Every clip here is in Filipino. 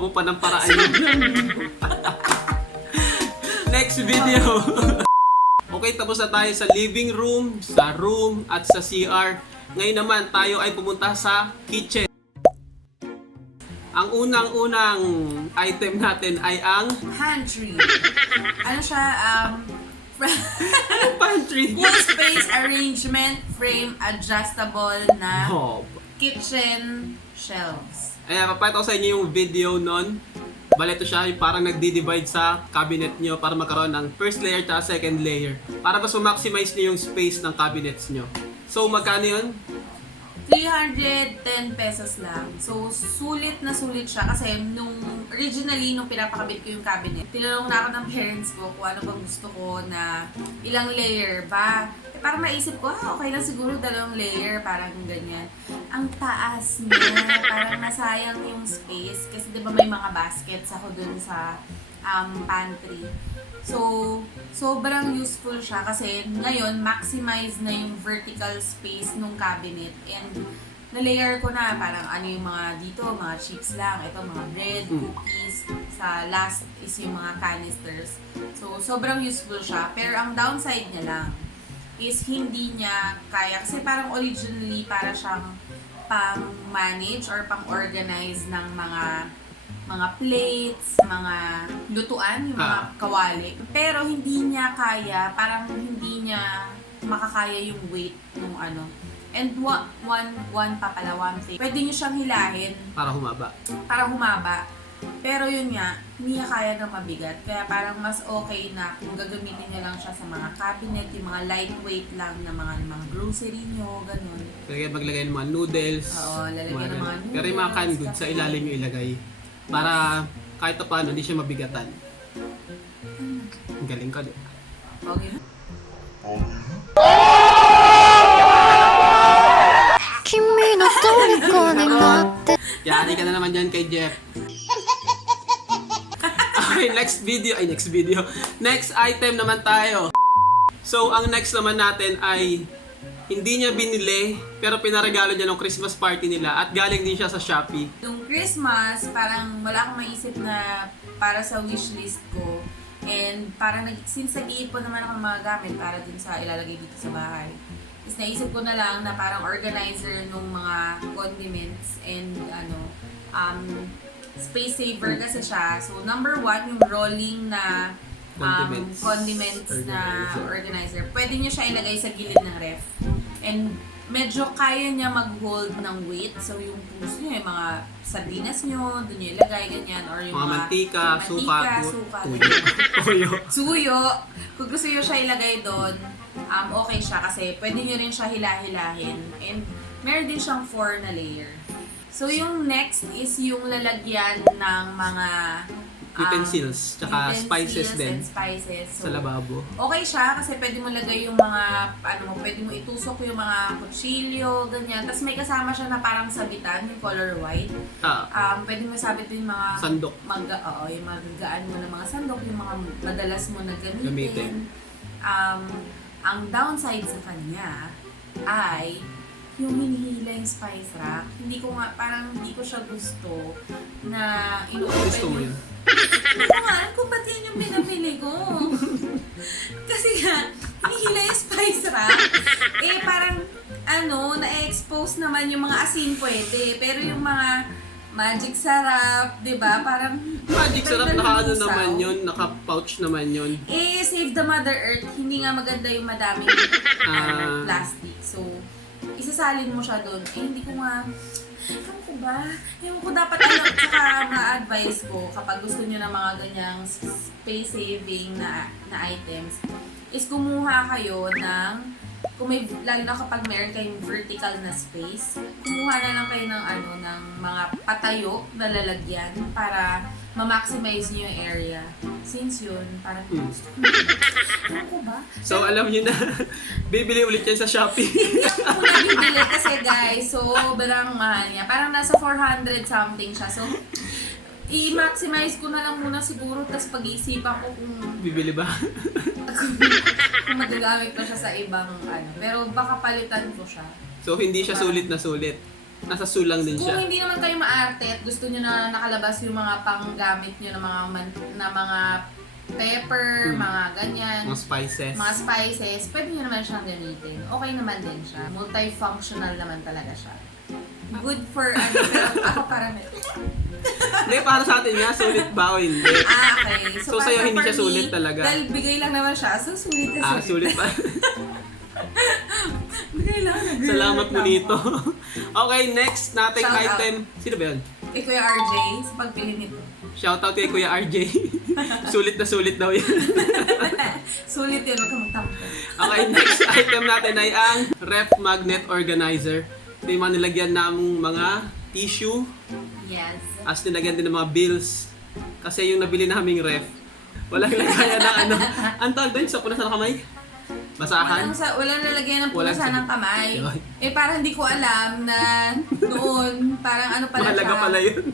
mo pa ng paraan yun. Next video. Okay, tapos na tayo sa living room, sa room, at sa CR. Ngayon naman, tayo ay pumunta sa kitchen. Ang unang-unang item natin ay ang pantry. Ano siya? pantry. Full space arrangement frame adjustable na Oh. kitchen shelves. Ayan, papakita ko sa inyo yung video nun. Bale, ito siya, yung parang nagdi-divide sa cabinet nyo para magkaroon ng first layer at second layer. Para mas ma-maximize nyo yung space ng cabinets nyo. So, magkano yun? 310 pesos lang. So, sulit na sulit siya kasi originally, nung pinapakabit ko yung cabinet, tinanong na ako ng parents ko kung ano bang gusto ko na ilang layer ba. Parang naisip ko, okay lang siguro 2 layer, parang ganyan. Ang taas niya, parang nasayang yung space kasi di ba may mga baskets ako dun sa pantry. So, sobrang useful siya kasi ngayon, maximize na yung vertical space nung cabinet and na-layer ko na parang ano yung mga dito, mga chips lang, ito mga bread, cookies, sa last is yung mga canisters. So, sobrang useful siya. Pero ang downside niya lang is hindi niya kaya, kasi parang originally para siyang pang-manage or pang-organize ng mga plates, mga lutuan, yung mga kawali. Pero hindi niya kaya, parang hindi niya makakaya yung weight ng ano. And one thing, pwede niyo siyang hilahin Para humaba. para humaba. Pero yun nga, hindi niya kaya ng mabigat. Kaya parang mas okay na kung gagamitin niyo lang siya sa mga cabinet, yung mga lightweight lang na mga grocery niyo, ganun. Kaya maglagay ng mga noodles. Oo, lalagyan ng mga noodles. Pero yung mga canned goods, sa ilalim yung ilagay. Para kahit pa paano, hindi siya mabigatan. Ang galing ka, di ba? Okay. 君の虜になって Yari ka na naman dyan kay Jeff. Okay, next video. Next item naman tayo. So, ang next naman natin ay hindi niya binili, pero pinaregalo niya ng Christmas party nila at galing din siya sa Shopee. Nung Christmas, parang wala akong maisip na para sa wishlist ko. And parang since nag-iipon naman ako ng mga gamit para din sa ilalagay dito sa bahay. Tapos naisip ko na lang na parang organizer nung mga condiments and space saver kasi siya. So number 1, yung rolling na condiments na organizer. Pwede nyo siya ilagay sa gilid ng ref. And medyo kaya niya mag-hold ng weight. So yung puso nyo, yung mga sardinas nyo, doon nyo ilagay, ganyan. Or yung Mga mantika, suka, tuyo. Suyo. Kung gusto nyo siya ilagay doon, okay siya kasi pwede nyo rin siya hilahilahin. And meron din siyang 4 na layer. So yung next is yung lalagyan ng mga utensils, tsaka spices din. And spices. So, sa lababo. okay siya kasi pwede mo lagay yung mga, pwede mo itusok yung mga kutsilyo, ganyan. Tapos may kasama siya na parang sabitan, yung color white. Pwede mo sabit yung mga Sandok. yung magagaan mo ng mga sandok, yung mga madalas mo na gamitin. Ang downside sa kanya ay yung hinihila yung spice rack. Hindi ko siya gusto na Gusto mo yun? Hindi ko nga alam kung ba't yan yung pinamili ko. Kasi nga, hinihila yung spice rack. Parang, na-expose naman yung mga asin pwede. Pero yung mga magic sarap, di ba? Parang, Magic sarap, naka lusaw. naman yun, naka-pouch naman yun. Save the Mother Earth. Hindi nga maganda yung madaming plastic. So, isasalin mo siya doon. Hindi ko nga, ewan ko ba? Ewan ko dapat saka ma-advise ko kapag gusto nyo ng mga ganyang space-saving na items is kumuha kayo ng, lalo na kapag meron kayong vertical na space, kumuha na lang kayo ng mga patayo na lalagyan para ma-maximize nyo yung area. Since yun, parang gusto ko. Ewan ko ba? So, alam niyo na, bibili ulit yan sa Shopee. Hindi ako nabibili kasi guys, sobrang mahal niya. Parang nasa 400 something siya. So, i-maximize ko na lang muna siguro, tapos pag-iisipan ko kung Bibili ba? kung magagamit ko siya sa ibang Pero baka palitan ko siya. So, hindi siya sulit na sulit. Nasa sulang din Kung siya. hindi naman kayo maarte at gusto nyo na nakalabas yung mga panggamit nyo na mga pepper, mga ganyan, Mga spices. mga spices, pwede nyo naman siyang gamitin. Okay naman din siya. Multifunctional naman talaga siya. Good for ano, pero ako parang Hindi, para sa atin nga, sulit ba o hindi? okay. So, sa'yo, para hindi siya for me, sulit talaga? Dahil bigay lang naman siya, so sulit na sulit. Sulit pa. Bigay lang. Salamat mo nito. Okay, next nating Shout out. item. Sino ba yun? Eh, Kuya RJ, sa pagpili nito. Shoutout kay Kuya RJ. Sulit na sulit daw yan. Sulit yun, huwag kang magtampo. Okay, next item natin ay ang ref magnet organizer. Ito yung mga nilagyan ng mga tissue, Yes. as nilagyan din ng mga bills. Kasi yung nabili naming ref, walang lagayan ng ano. Ang tawag doon sa punasan ng kamay? Basahan? Walang lalagyan ng Walang punasan sabi- ng kamay. Yun. Eh, parang hindi ko alam na noon, parang ano pala Mahalaga siya. pala yun.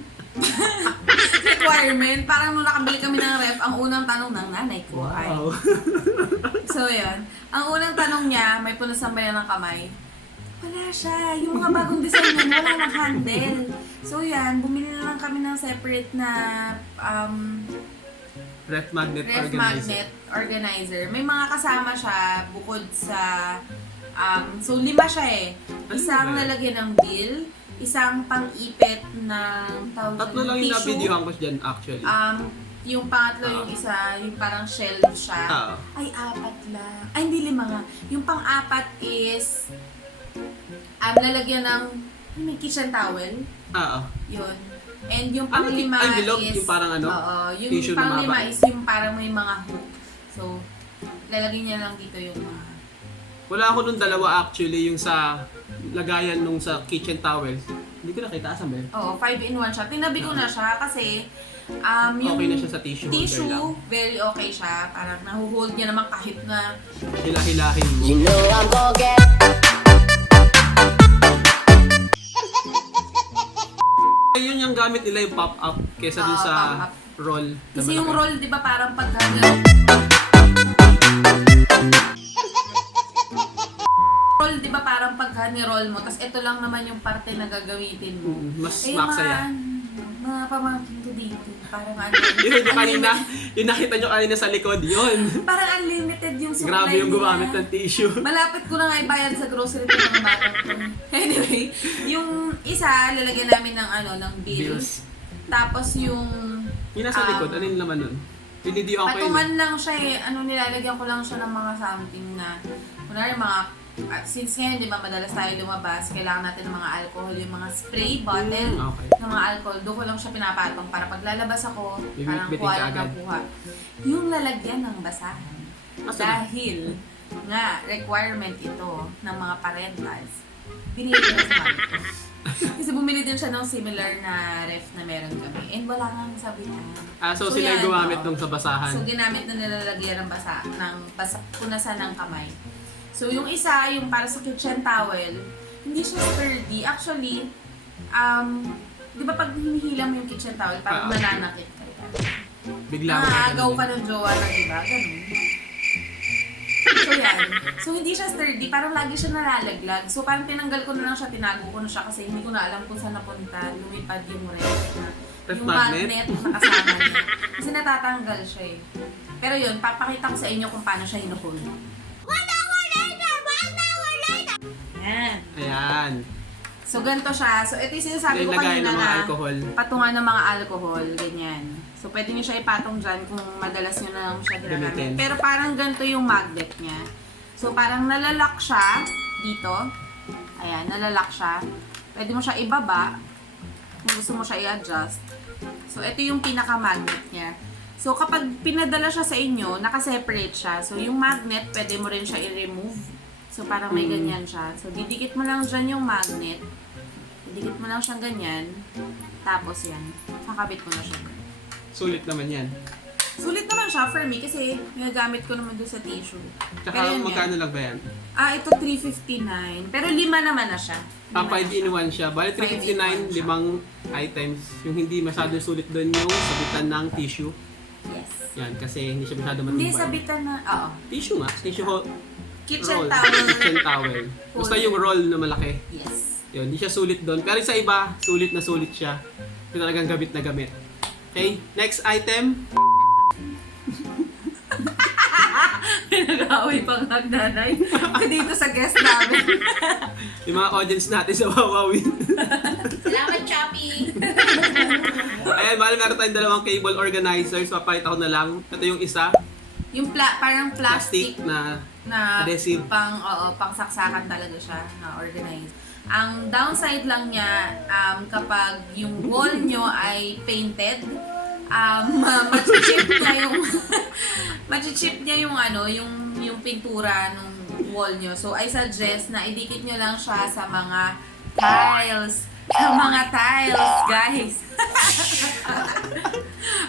Requirement. Parang nung nakabili kami ng ref, ang unang tanong ng nanay ko ay, Wow. so yun, ang unang tanong niya, may punasan ba yan ng kamay? Wala siya. Yung mga bagong design nun, wala ng handle. So yan, bumili na lang kami ng separate na Ref magnet ref organizer. magnet organizer. May mga kasama siya bukod sa so 5 siya eh. Isang ba? lalagyan ng bill, isang pang-ipit ng tawag Tatlo dyan, lang yung tissue. na-videohan ko dyan actually. Yung pangatlo, yung isa, yung parang shelf siya. Ay, 4 lang. Ay, hindi 5 nga. Yung pang-4 is lalagyan ng may kitchen towel. Yun. And yung Ano, pang-5 ay, bilog, is... yung parang ano? Oo, yung Tissue na pang-5 mahaba. is yung parang may mga hook. So, lalagyan niya lang dito yung mga... Wala ako nung dalawa actually, yung sa lagayan nung sa kitchen towels. Hindi ko nakita, asan ba yun? Oo, 5-in-1 siya. Tinabi ko na siya kasi yung Okay na siya sa tissue holder lang. very okay siya. Parang nahuhold niya naman kahit na Hila-hilahin mo. You know I'm gonna get Yun yung gamit nila yung pop-up kesa dun sa pop-up. roll. na kasi yung malaki. roll, di ba parang pagka roll, di ba parang pagka ni-roll mo, tapos ito lang naman yung parte na gagamitin mo. Mas Eh, maksaya. mga pamangkin ko dito, parang ano, Yun yung kanina, yung nakita nyo kanina sa likod, yun. parang unlimited yung supply Grabe yung nila. gumamit ng tissue. Malapit ko na nga ibayad sa grocery ng mga batang ko. Anyway, yung isa, lalagyan namin ng ano, ng bills. Tapos yung Yung nasa likod, ano yung laman nun? Pinidyohan ko yun. patungan lang siya eh. Ano, nilalagyan ko lang siya ng mga something na, kunwari mga, since ngayon, di ba, madalas tayo lumabas, kailangan natin ng mga alcohol, yung mga spray bottle Okay. ng mga alcohol. Doon ko lang siya pinapatong para pag lalabas ako, Yung parang bitbitin kuha ka lang agad. ng kuha. Yung lalagyan ng basahan. Asan? Dahil nga, requirement ito ng mga parentals, binili ko sa mami ko. Kasi bumili din siya ng similar na ref na meron kami. And wala nga sabitan. So sila yung yan, gumamit oo. nung sa basahan. So ginamit na nilalagyan ng punasan ng kamay. So yung isa, yung para sa kitchen towel, hindi siya sturdy. Actually, di ba pag hinihila mo yung kitchen towel, parang mananakit ka. Bigla ako Nakagaw ganun. ka ng jowa ng iba, ganun. So yan. So hindi siya sturdy, parang lagi siya nalalaglag. So parang tinanggal ko na lang siya, tinago ko na siya kasi hindi ko na alam kung saan napunta, lumipad yung ref na. Ref Yung magnet? magnet na kasama niya. Kasi natatanggal siya eh. Pero yun, papakita ko sa inyo kung paano siya hinuhold. 1 hour later! 1 hour later! Yan. Ayan. So ganito siya. So ito yung sinasabi ko Yung lagayan kanina ng mga na alcohol. patungan ng mga alcohol, ganyan. So pwede nyo siya ipatong dyan kung madalas nyo na lang siya ginagamit. Gamitin. Pero parang ganito yung magnet niya. So parang nalalak siya dito. Ayan, nalalak siya. Pwede mo siya ibaba kung gusto mo siya i-adjust. So ito yung pinaka-magnet niya. So kapag pinadala siya sa inyo, naka-separate siya. So yung magnet, pwede mo rin siya i-remove. So parang may ganyan siya. So didikit mo lang dyan yung magnet. Didikit mo lang siyang ganyan. Tapos yan. Kakabit mo na siya. Sulit naman yan. Sulit naman siya for me kasi ginagamit ko naman doon sa tissue. Tsaka Pero yun magkano lang ba yan? Ito 359. Pero 5 naman na siya. 5 in 1 siya. Bali 359, 5 items. Yung hindi masyadong sulit doon yung sabitan ng tissue. Yes. Yan, kasi hindi siya masyado Hindi matibay. sabitan na, oo. Tissue nga. Tissue Kitchen roll. towel. Kitchen towel. Basta yung roll na malaki. Yes. Yun, hindi siya sulit doon. Pero sa iba, sulit na sulit siya. Ito talagang gamit na gamit. Okay, next item. Nag-aaway pang nagnanay dito sa guest namin. Yung mga audience natin sa Wawawin. Salamat, Choppy! Ayan, bali meron tayong dalawang cable organizers. Papakita ko na lang. Ito yung isa, Yung parang plastic plastic na adhesive. pang saksakan talaga siya na organize. Ang downside lang niya, kapag yung wall nyo ay painted, machichip niya yung machichip niya yung yung pintura ng wall nyo. So I suggest na idikit nyo lang siya sa mga tiles. Sa mga tiles, guys.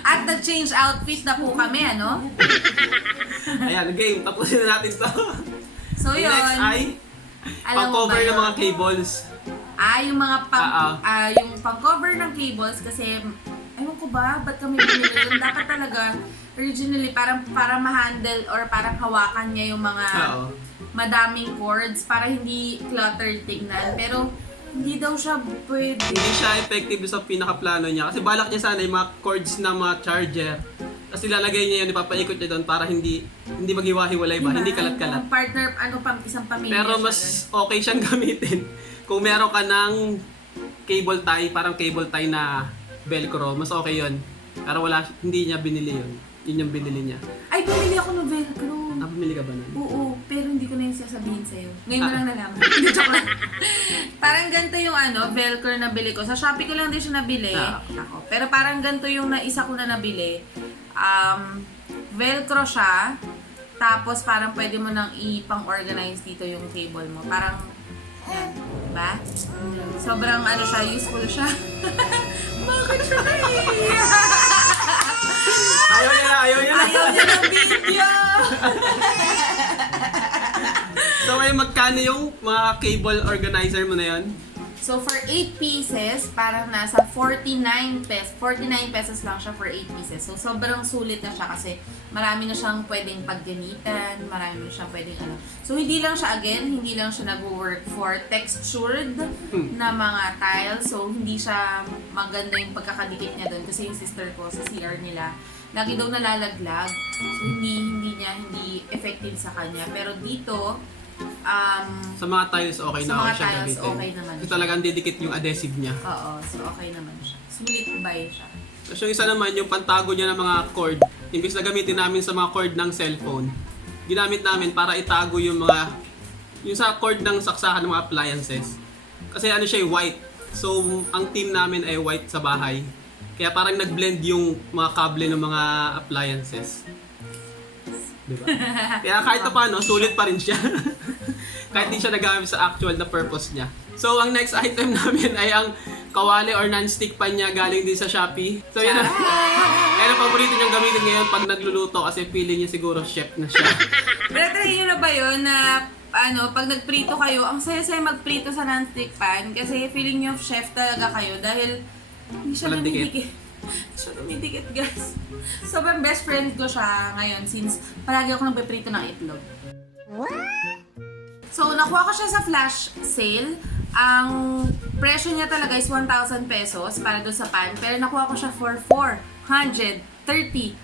At nag-change outfit na po kami, ano? Ayan, game. Tapusin na natin to. So yun. Next ay Alam mo ba pang-cover ng yun? mga cables. Yung mga yung pang-cover ng cables kasi ewan ko ba, ba't kami binili yun? Dapat talaga, originally, para ma-handle or parang hawakan niya yung mga Oo. madaming cords para hindi cluttered tignan. Pero, hindi daw siya pwede. Hindi siya effective sa pinaka-plano niya. Kasi balak niya sana yung mga cords na mga charger. Kasi lalagay niya yun, ipapaikot niya doon para hindi maghiwa-hiwalay ba? Diba? Hindi kalat-kalat. Yung partner, isang pamilya Pero siya mas dun. okay siyang gamitin kung meron ka ng cable tie, parang cable tie na velcro, mas okay yun. Pero hindi niya binili yun. Yun yung binili niya. Ay, bumili ako ng velcro. Bumili ka ba nun? Oo, pero hindi ko na yung sasabihin sa'yo. Ngayon mo lang nalaman. Hindi, joke lang. Parang ganito yung velcro na bili ko. Sa Shopee ko lang din siya nabili. Ako. Pero parang ganito yung isa ko na nabili. Velcro siya. Tapos parang pwede mo nang ipang-organize dito yung cable mo. Parang, yan. Diba? Sobrang siya, useful siya. Bakit siya naiiyak? Ayaw niya na! Ayaw niya ng video! So ngayon, magkano yung mga cable organizer mo na yun? So, for 8 pieces, parang nasa 49 pesos. 49 pesos lang siya for 8 pieces. So, sobrang sulit na siya kasi marami na siyang pwedeng paggamitan, marami na siyang pwedeng So, hindi lang siya nag-work for textured na mga tiles. So, hindi siya maganda yung pagkakadikit niya doon kasi yung sister ko sa CR nila, lagi daw nalalaglag. So, hindi effective sa kanya. Pero dito, Sa mga tiles, okay Sa na mga siya tiles, gamitin. okay naman Kasi siya. talagang didikit yung adhesive niya. oo, so okay naman siya. Sulit buy siya. Tapos yung isa naman, yung pantago niya ng mga cord. Imbis na gamitin namin sa mga cord ng cellphone, ginamit namin para itago yung sa cord ng saksakan ng mga appliances. Kasi siya white. So, ang team namin ay white sa bahay. Kaya parang nag-blend yung mga kable ng mga appliances. Diba? Kaya kahit pa paano, sulit pa rin siya. Kahit di siya nagamit sa actual na purpose niya. So, ang next item namin ay ang kawali or non-stick pan niya galing din sa Shopee. So, yan na. Yan ang paborito niyang gamitin ngayon pag nagluluto kasi feeling niya siguro chef na siya. Pero try nyo na ba yun na pag nagprito kayo, ang saya-saya magprito sa non-stick pan kasi feeling nyo chef talaga kayo dahil hindi siya Walang dikit. dumidikit. Hindi siya dumidikit, guys. Sobrang best friend ko siya ngayon since palagi ako nagpiprito ng itlog. So, nakuha ko siya sa flash sale. Ang presyo niya talaga is 1,000 pesos para doon sa pan. Pero nakuha ko siya for 439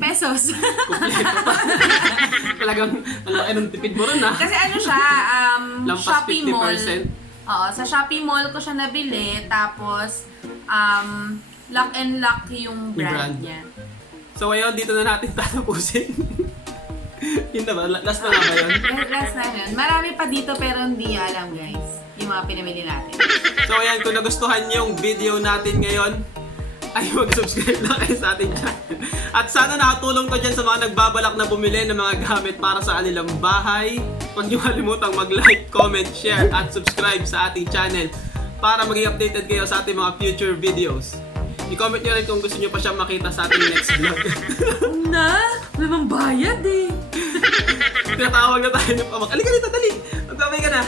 pesos. Kompleto pa. Talagang, anong tipid mo rin ah. Kasi siya, Lampas Shopee 50%. Mall. Oo, sa Shopee Mall ko siya nabili. Tapos, Lock and Lock yung brand niya. So ngayon, dito na natin tatapusin. Yun na ba? Last na nga ba yun? Last na yun. Marami pa dito pero hindi alam, guys. Yung mga pinamili natin. So ayan, kung nagustuhan niyo yung video natin ngayon, ay mag-subscribe na kayo sa ating channel. At sana nakatulong to dyan sa mga nagbabalak na bumili ng mga gamit para sa kanilang bahay. Huwag niyo kalimutang mag-like, comment, share, at subscribe sa ating channel para maging updated kayo sa ating mga future videos. I-comment nyo rin kung gusto nyo pa siyang makita sa ating next vlog. Walang bayad eh. Tinatawag na tayo ng pamag. Halika dito, dali! Magbabay ka na!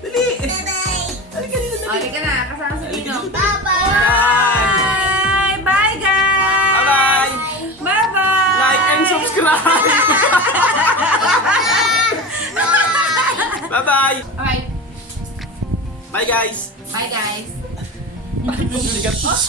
Dali! Bye-bye! Halika dito, dali! Halika na, kasama si Ninong. Bye! Bye, guys! Bye-bye! Bye-bye! Like and subscribe! Bye-bye! Alright. Bye guys! Bye guys! Sikat.